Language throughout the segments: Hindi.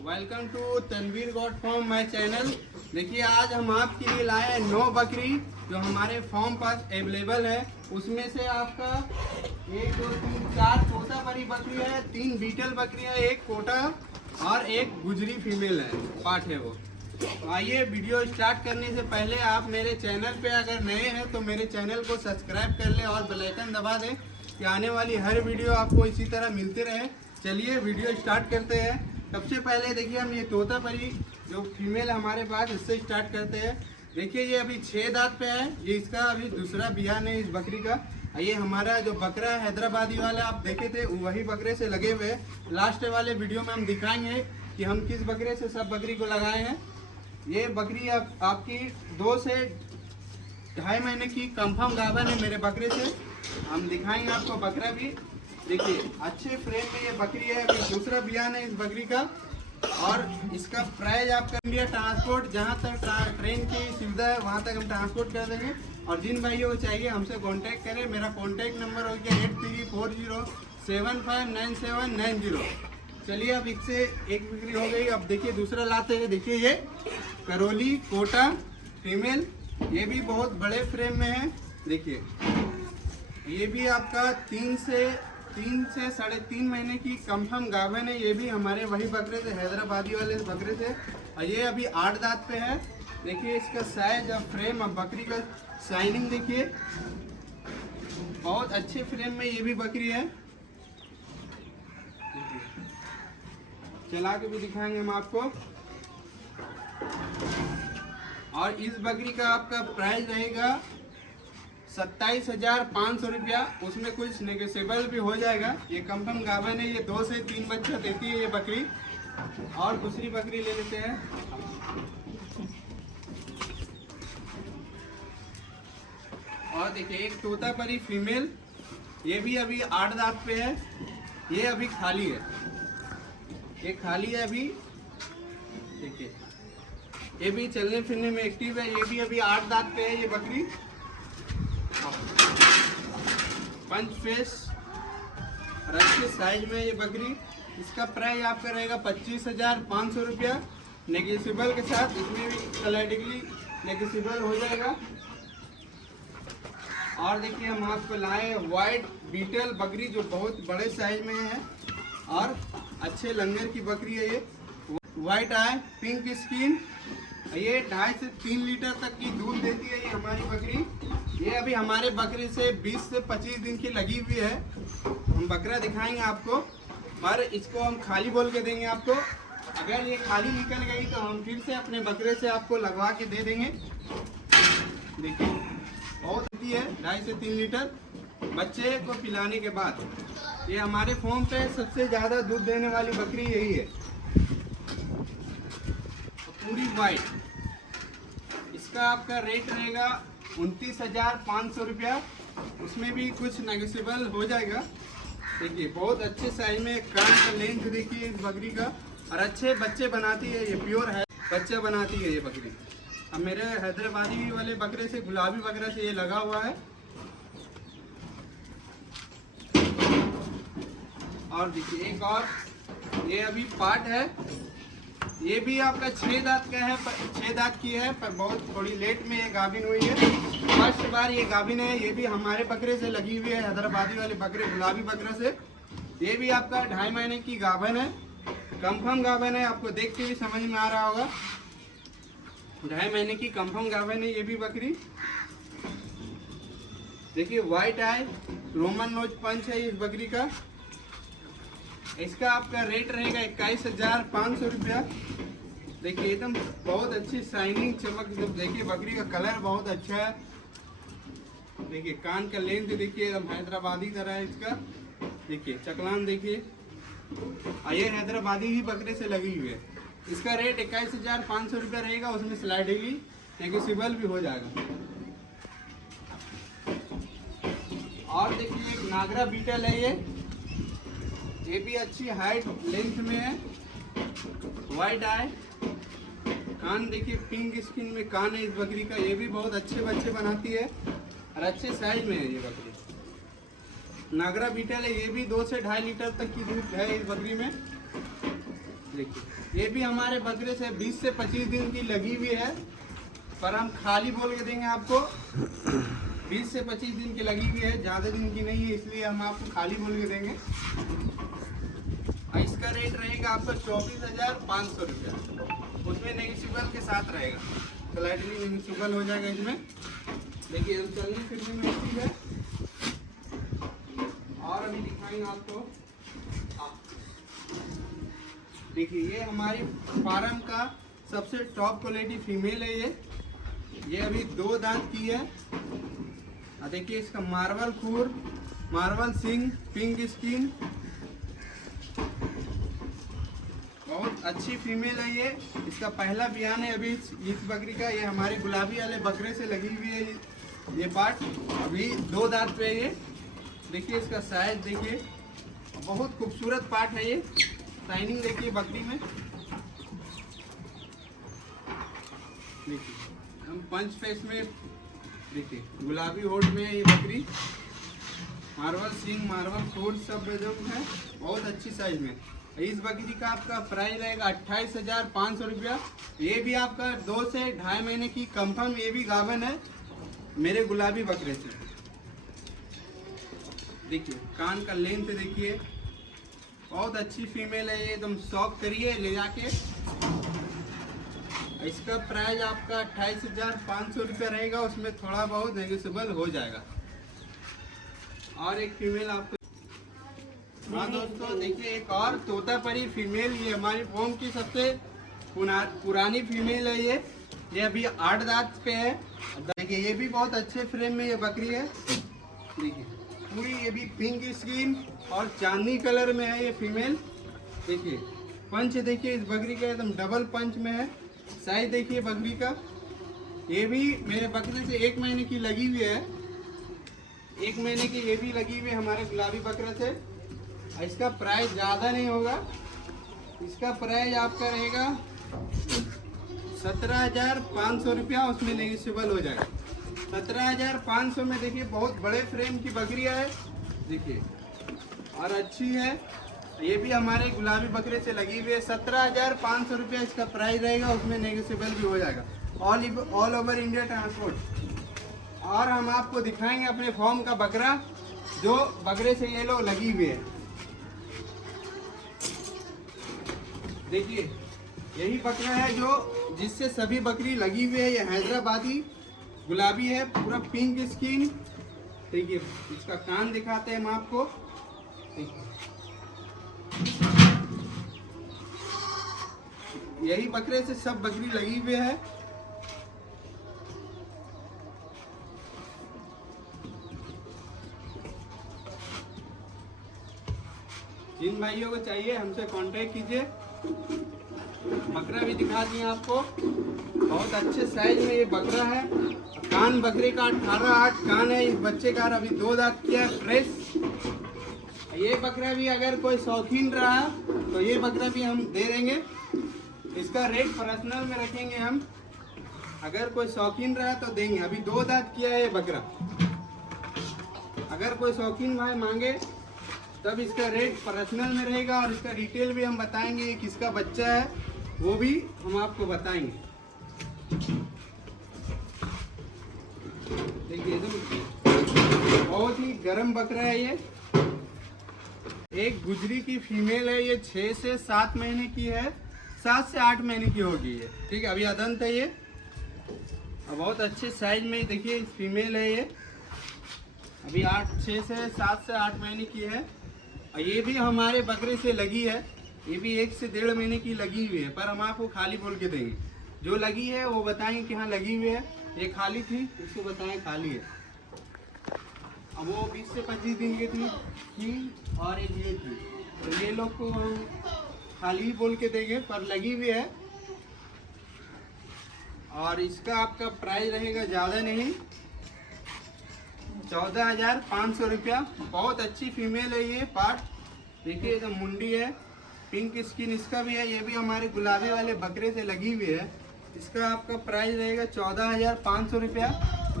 Welcome to Tanvir god farm my channel. देखिए आज हम आपके लिए लाए हैं 9 बकरी जो हमारे फार्म पास अवेलेबल है। उसमें से आपका 1 2 3 4 तोतापरी बकरी है, 3 बीटल बकरी है, 1 कोटा और 1 गुजरी फीमेल है, पाठ है वो। तो आइए वीडियो स्टार्ट करने से पहले आप मेरे चैनल पे अगर नए हैं तो मेरे चैनल को सब्सक्राइब कर लें और बेल आइकन दबा दें कि आने वाली हर वीडियो आपको इसी तरह मिलते रहे। चलिए वीडियो स्टार्ट करते हैं। सबसे पहले देखिए हम ये तोतापरी जो फीमेल हमारे पास इससे स्टार्ट करते हैं। देखिए ये अभी 6 दांत पे है, ये इसका अभी दूसरा बियान है इस बकरी का। ये हमारा जो बकरा है हैदराबादी वाला आप देखे थे वही बकरे से लगे हुए। लास्ट वाले वीडियो में हम दिखाएंगे कि हम किस बकरे से सब बकरी को लगाए हैं। ये बकरी आपकी 2 से 2.5 महीने की कंफर्म गाभन है मेरे बकरे से। हम दिखाएंगे आपको बकरा भी। देखिए अच्छे फ्रेम में ये बकरी है, अभी दूसरा बियान है इस बकरी का। और इसका प्राइस आपका इंडिया ट्रांसपोर्ट, जहाँ तक ट्रेन की सुविधा है वहाँ तक हम ट्रांसपोर्ट कर देंगे। और जिन भाइयों को चाहिए हमसे कांटेक्ट करें। मेरा कांटेक्ट नंबर हो गया 8340759790। चलिए अब इससे एक बिक्री हो गई। अब देखिए दूसरा लाते हैं। देखिए ये करोली कोटा फीमेल, ये भी बहुत बड़े फ्रेम में है। देखिए ये भी आपका 3 से 3.5 महीने की कंफर्म गाभन है। ये भी हमारे वही बकरे से, हैदराबादी वाले बकरे से। और ये अभी 8 दांत पे है। देखिए इसका साइज और फ्रेम और बकरी का शाइनिंग देखिए, बहुत अच्छे फ्रेम में ये भी बकरी है। चला के भी दिखाएंगे हम आपको। और इस बकरी का आपका प्राइस रहेगा 27,500 रुपया। उसमें कुछ नेगोशिएबल भी हो जाएगा। ये कंफर्म गाभन है, ये 2 से 3 बच्चा देती है ये बकरी। और दूसरी बकरी ले लेते हैं। और देखिए एक तोतापरी फीमेल, ये भी अभी 8 दांत पे है। ये अभी खाली है, ये खाली है अभी। देखिए ये भी चलने फिरने में एक्टिव है। ये भी अभी 8 दांत पे है ये बकरी। पंच फेस अच्छे साइज में ये बकरी। इसका प्राइस आपका रहेगा 25,500 रुपया नेगोशिएबल के साथ। इसमें भी स्लाइडिंगली नेगोशिएबल हो जाएगा। और देखिए हम आपको लाए वाइट बीटल बकरी जो बहुत बड़े साइज में है और अच्छे लंगर की बकरी है। ये वाइट आई, पिंक स्किन, ये 2.5 से 3 लीटर तक की दूध देती है ये हमारी बकरी। ये अभी हमारे बकरे से 20 से 25 दिन की लगी हुई है। हम बकरा दिखाएंगे आपको, पर इसको हम खाली बोल के देंगे आपको। अगर ये खाली निकल गई तो हम फिर से अपने बकरे से आपको लगवा के दे देंगे। देखिए बहुत होती है 2.5 से 3 लीटर बच्चे को पिलाने के बाद। ये हमारे फार्म पे सबसे ज़्यादा दूध देने वाली बकरी यही है, पूरी वाइट। इसका आपका रेट रहेगा 29,500 रुपया। उसमें भी कुछ नेगोशिएबल हो जाएगा। देखिए बहुत अच्छे साइज में, कान का लेंथ देखिए इस बकरी का। और अच्छे बच्चे बनाती है ये, प्योर है बच्चे बनाती है ये बकरी। अब मेरे हैदराबादी वाले बकरे से, गुलाबी बकरे से ये लगा हुआ है। और देखिए एक और, ये अभी पार्ट है। ये भी आपका 6 दांत का है, 6 दांत की है, पर बहुत थोड़ी लेट में ये गाभिन हुई है। फर्स्ट बार ये गाभिन है। ये भी हमारे बकरे से लगी हुई है, हैदराबादी वाले बकरे, गुलाबी बकरे से। ये भी आपका 2.5 महीने की गाभिन है, कंफर्म गाभिन है। आपको देख के भी समझ में आ रहा होगा, 2.5 महीने की कंफर्म गाभिन है ये भी बकरी। देखिए व्हाइट आई, रोमन नोज पंच है इस बकरी का। इसका आपका रेट रहेगा 21,500 रुपया। देखिए एकदम बहुत अच्छी शाइनिंग चमक। जब देखिए बकरी का कलर बहुत अच्छा है। देखिए कान का लेंथ देखिए एकदम हैदराबादी तरह है इसका। देखिए चकलान देखिए, ये हैदराबादी ही बकरे से लगी हुई है। इसका रेट 21,500 रुपया रहेगा। उसमें स्लाइडिंगली नेगोशिएबल भी हो जाएगा। और देखिए एक नागरा बीटल है ये भी अच्छी हाइट लेंथ में है। वाइट आई, कान देखिए पिंक स्किन में कान है इस बकरी का। ये भी बहुत अच्छे बच्चे बनाती है और अच्छे साइज में है ये बकरी। नागरा बीटल है, ये भी 2 से 2.5 लीटर तक की दूध है इस बकरी में। देखिए ये भी हमारे बकरे से 20 से 25 दिन की लगी हुई है, पर हम खाली बोल के देंगे आपको। 20 से 25 दिन की लगी हुई है, ज़्यादा दिन की नहीं है, इसलिए हम आपको खाली बोल के देंगे। और इसका रेट रहेगा आपका 24,500 रुपया, उसमें नेगोशिएबल के साथ रहेगा, स्लाइडली नेगोशिएबल हो जाएगा इसमें। देखिए हम चलने फिरने में अच्छी है। और अभी दिखाएंगे आपको, देखिए ये हमारी फार्म का सबसे टॉप क्वालिटी फीमेल है ये अभी 2 दांत की है। देखिए इसका मार्बल खूर, मार्बल सिंग, पिंक स्किन, बहुत अच्छी फीमेल है ये। इसका पहला बयान है अभी इस बकरी का। ये हमारे गुलाबी वाले बकरे से लगी हुई है ये पार्ट, अभी 2 दांत पे है ये। देखिए इसका साइज देखिए, बहुत खूबसूरत पार्ट है ये। शाइनिंग देखिए बकरी में। देखिए हम पंच फेस में, देखिए गुलाबी होठ में है ये बकरी। मार्बल सिंग, मार्बल फूड सब बेजम है, बहुत अच्छी साइज में। इस बकरी का आपका प्राइस रहेगा 28,500 रुपया। ये भी आपका 2 से 2.5 महीने की कंफर्म, ये भी गाभन है मेरे गुलाबी बकरे से। देखिए कान का लेंथ देखिए, बहुत अच्छी फीमेल है ये, एकदम शौक करिए ले जाके। इसका प्राइस आपका 28,500 रुपया रहेगा, उसमें थोड़ा बहुत नेगोशिएबल हो जाएगा। और एक फीमेल आपको, हाँ दोस्तों देखिए एक और तोतापरी फीमेल, ये हमारी फॉर्म की सबसे पुरानी फीमेल है ये अभी 8 दांत पे है। देखिए ये भी बहुत अच्छे फ्रेम में ये बकरी है। देखिए पूरी ये भी पिंक स्किन और चांदनी कलर में है ये फीमेल। देखिए पंच देखिए इस बकरी का एकदम डबल पंच में है। साइज देखिए बकरी का, ये भी मेरे बकरे से 1 महीने की लगी हुई है। 1 महीने की ये भी लगी हुई है हमारे गुलाबी बकरे से। इसका प्राइस ज़्यादा नहीं होगा, इसका प्राइस आपका रहेगा 17,500 रुपया, उसमें नेगोशिएबल हो जाएगा। 17,500 में देखिए बहुत बड़े फ्रेम की बकरियां है देखिए, और अच्छी है। ये भी हमारे गुलाबी बकरे से लगी हुई है। 17,500 रुपया इसका प्राइस रहेगा, उसमें नेगोशिएबल भी हो जाएगा। All over India transport. और हम आपको दिखाएंगे अपने फॉर्म का बकरा, जो बकरे से ये लोग लगी हुई है। देखिए यही बकरा है जो जिससे सभी बकरी लगी हुई है। ये हैदराबादी गुलाबी है, पूरा पिंक स्किन। देखिए इसका कान दिखाते हैं हम आपको। यही बकरे से सब बकरी लगी हुई है। जिन भाइयों को चाहिए हमसे कांटेक्ट कीजिए। बकरा भी दिखा दिए आपको, बहुत अच्छे साइज में ये बकरा है। कान बकरे का 18-8 कान है। इस बच्चे का अभी 2 दांत किया है फ्रेश। ये बकरा भी अगर कोई शौकीन रहा तो ये बकरा भी हम दे देंगे। इसका रेट पर्सनल में रखेंगे हम, अगर कोई शौकीन रहा तो देंगे। अभी 2 दांत किया है ये बकरा। अगर कोई शौकीन भाई मांगे तब इसका रेट पर्सनल में रहेगा, और इसका डिटेल भी हम बताएंगे। ये किसका बच्चा है वो भी हम आपको बताएंगे। देखिए बहुत ही गर्म बकरा है ये। एक गुजरी की फीमेल है, ये 6 से 7 महीने की है, 7 से 8 महीने की होगी ये। ठीक है, अभी अदंत है ये। बहुत अच्छे साइज में देखिए फीमेल है ये, अभी 6 से 7 से 8 महीने की है। और ये भी हमारे बकरे से लगी है। ये भी 1 से 1.5 महीने की लगी हुई है, पर हम आपको खाली बोल के देंगे। जो लगी है वो बताएंगे कि हाँ लगी हुई है। ये खाली थी, इसको बताएं खाली है। अब वो 20 से 25 दिन की थी और एक ये थी, तो ये लोग को हम खाली ही बोल के देंगे, पर लगी हुई है। और इसका आपका प्राइस रहेगा ज़्यादा नहीं, 14,500 रुपया। बहुत अच्छी फीमेल है ये पार्ट। देखिए एकदम मुंडी है, पिंक स्किन इसका भी है। ये भी हमारे गुलाबी वाले बकरे से लगी हुई है। इसका आपका प्राइस रहेगा 14,500 रुपया,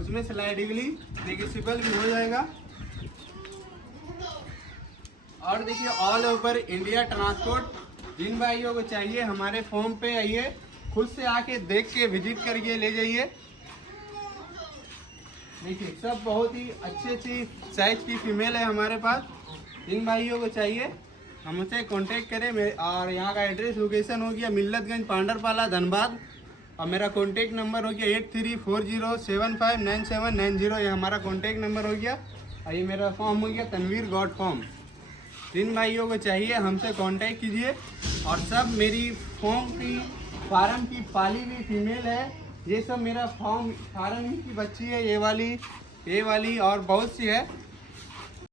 उसमें स्लाइडिंगली नेगोशिएबल भी हो जाएगा। और देखिए ऑल ओवर इंडिया ट्रांसपोर्ट, जिन भाइयों को चाहिए हमारे फॉर्म पे आइए, खुद से आके देख के विजिट करके ले जाइए। देखिए सब बहुत ही अच्छी साइज की फीमेल है हमारे पास। जिन भाइयों को चाहिए हमसे कांटेक्ट करें। और यहाँ का एड्रेस लोकेशन हो गया मिल्लतगंज, पांडरपाला, धनबाद। और मेरा कांटेक्ट नंबर हो गया 8340759790। ये हमारा कांटेक्ट नंबर हो गया। और ये मेरा फॉर्म हो गया तनवीर गॉड फॉर्म। जिन भाइयों को चाहिए हमसे कांटेक्ट कीजिए। और सब मेरी फार्म की पाली हुई फीमेल है। ये सब मेरा फार्म ही की बच्ची है, ये वाली और बहुत सी है।